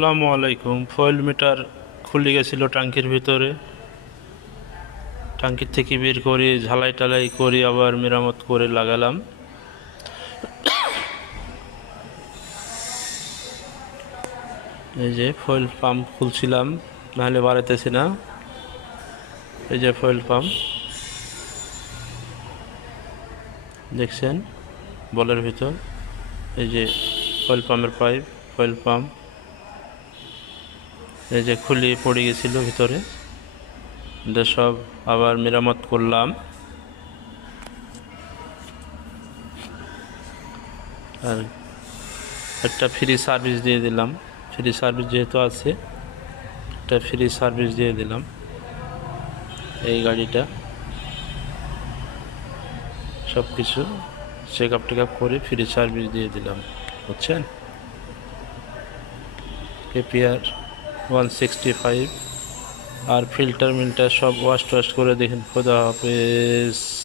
আসসালামু আলাইকুম। Foil metre খুলে গেছিল ট্যাঙ্কির ভিতরে। ট্যাঙ্কির থেকে বের করে ঝালাই টালাই করে আবার মেরামত করে লাগালাম। এই যে ফয়েল পাম্প খুলছিলাম, নাহলে বাড়াইতেছি না। এই যে ফয়েল পাম্প দেখছেন বলের ভিতর। এই যে ফয়েল পাম্পের পাইপ, ফয়েল পাম্প এই যে খুলে পড়ে গেছিল ভিতরে। এটা সব আবার মেরামত করলাম। আর একটা ফ্রি সার্ভিস দিয়ে দিলাম। ফ্রি সার্ভিস যেহেতু আছে, একটা ফ্রি সার্ভিস দিয়ে দিলাম। এই গাড়িটা সব কিছু চেক আপ টেক আপ করে ফ্রি সার্ভিস দিয়ে দিলাম, বুঝছেন। কেপিআর 165। আর ফিল্টার মিল্টার সব ওয়াশ টোয়াশ করে দেখেন। খোদা হাফেজ।